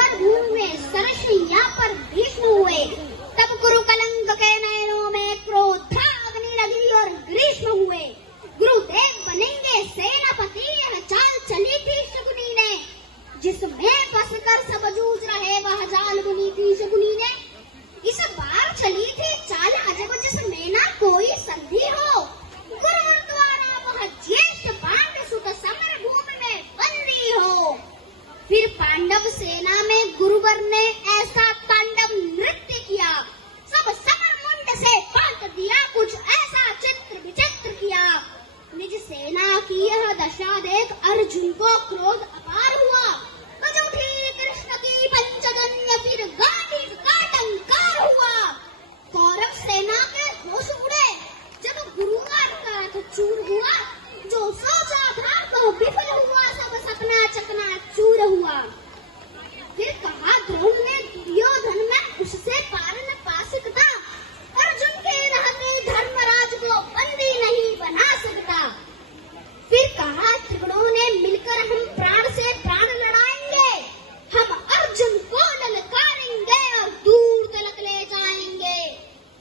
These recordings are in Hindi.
समर भूमि में सरसैया पर भीष्म हुए। तब गुरु कलंक के नयनों में क्रोध अग्नि लगी और ग्रीष्म हुए। गुरुदेव बनेंगे सेनापति, यह चाल चली थी शकुनी ने। जिसमें फंस कर सब जूझ रहे वह जाल बुनी थी शकुनी ने। इस बार चली थी चाल अजब, जिसमें ना कोई संधि हो। गुरुवर द्वारा वह ज्येष्ठ पांडव सुत समर भूमि में बंदी हो। फिर पांडव सेना में गुरुवर ने ऐसा तांडव नृत्य किया, सब समर मुंड से पाट दिया, कुछ ऐसा चित्र विचित्र किया। निज सेना की यह दशा देख अर्जुन को क्रोध अपार हुआ। बज उठी कृष्ण की पंचगन्य, फिर गांडीव का टंकार हुआ। कौरव सेना के होश उड़े जब गुरुवर का रथ चूर हुआ। जो सोचा था तो विफल हुआ, सब सपना चकना चूर हुआ। फिर कहा द्रोण ने दुर्योधन में उससे पार न पा सकता। अर्जुन के रहते धर्मराज को बंदी नहीं बना सकता। फिर कहा त्रिगुणों ने मिलकर हम प्राण से प्राण लड़ाएंगे। हम अर्जुन को ललकारेंगे और दूर तलक ले जाएंगे।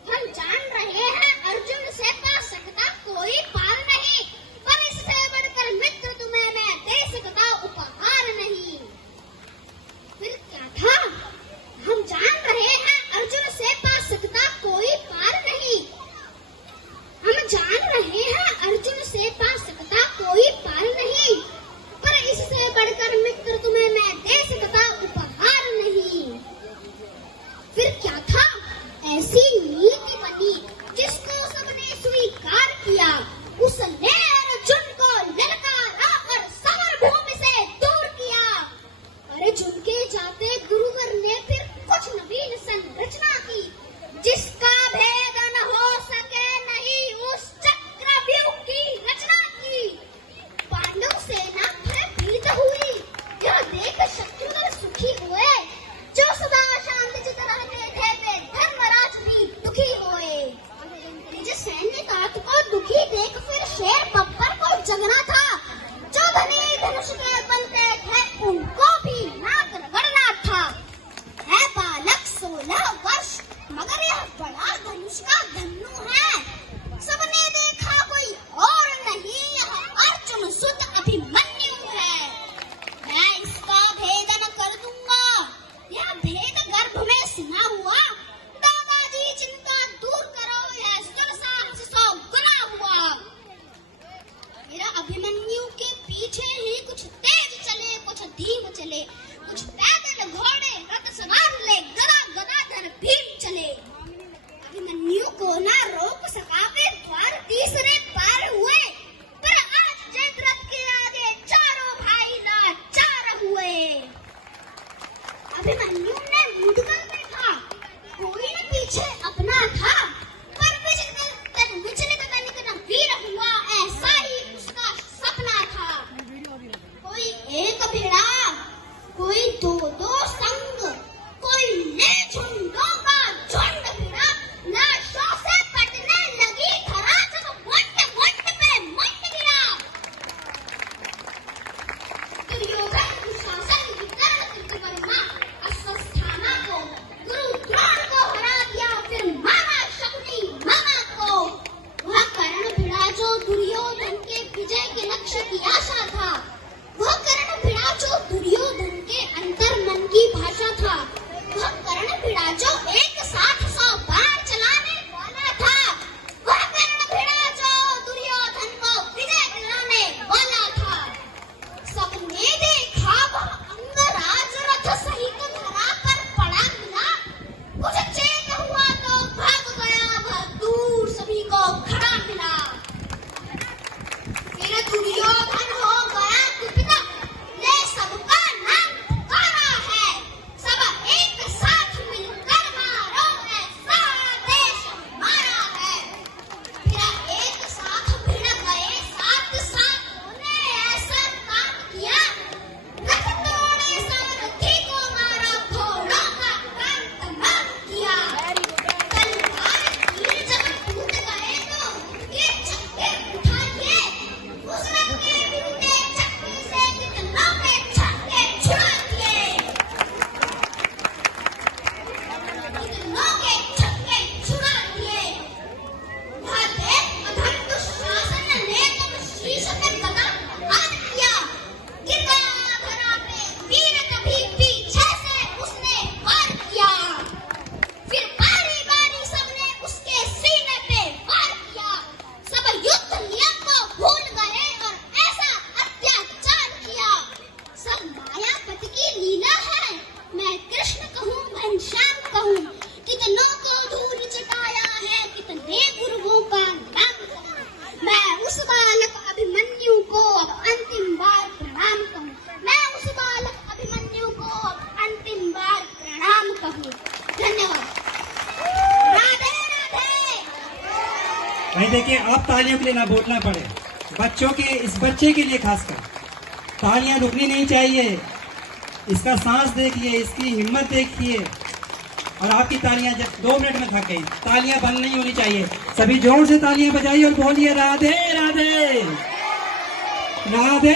हम जान रहे हैं अर्जुन से पा सकता कोई पार नहीं, पर इससे बढ़कर मित्र तुम्हें मैं दे सकता उपहार नहीं। फिर क्या था? हम जान रहे हैं अर्जुन से पा सकता कोई पार नहीं। हम जान रहे हैं अर्जुन से पा सकता कोई पार नहीं, पर इससे बढ़कर मित्र तुम्हें मैं दे सकता उपहार नहीं। फिर क्या था? ऐसी नीति बनी जिसको सबने स्वीकार किया। उसने अर्जुन को ललकारा और समर भूमि से दूर किया। अर्जुन के जाते गुरुवर ने फिर कुछ नवीन संरचना की, जिसका भेद न हो सके नहीं उस चक्रव्यूह की रचना की। पांडव सेना भयभीत हुई, यह देख शत्रुघ्न सुखी हुए। जो सदा शांतचित रहते थे वे धर्मराज भी दुखी हुए। निज सैन्य तात को दुखी देख फिर शेर बब्बर को जगना था। जो धनी धनुष के बनते थे उनको भी नाक रगड़ना था। है बालक 16 वर्ष, मगर यह बड़ा धनुष का धन्नु है। सबने देखा कोई और नहीं, यह अर्जुन सुत अभिमन्यु है। मैं इसका भेदन कर दूंगा। यह भेद गर्भ में सिना हुआ। दादाजी चिंता दूर करो, यह साहस 100 गुना हुआ। मेरा अभिमन्यु के पीछे ही कुछ तेज चले, कुछ धीम चले, कुछ पैदल घोड़े रथ सवार ले, गदा गदाधर भीम चले। अभिमन्यु को ना रोक सका वे द्वार तीसरे पार हुए, पर आज जयद्रथ के आगे चारों भाई लाचार हुए। अभिमन्यु ने मुड़कर देखा, कोई न पीछे अपना था, पर विचलित तनिक न वीर हुआ, ऐसा ही उसका सपना था। कोई एक भिड़ा, कोई दो संग, कोई ने झुंडों का झुंड भिड़ा। लाशों से पटने लगी धरा, जब मुंड मुंड पे मुंड गिरा। दुर्योधन दुशासन विकर्ण कृतवर्मा अस्वस्थाना को भाई देखिए, आप तालियों के लिए ना बोलना पड़े, बच्चों के, इस बच्चे के लिए खासकर तालियां रुकनी नहीं चाहिए। इसका सांस देखिए, इसकी हिम्मत देखिए, और आपकी तालियां जब 2 मिनट में थक गई, तालियां बंद नहीं होनी चाहिए। सभी जोर से तालियां बजाइए और बोलिए राधे राधे राधे।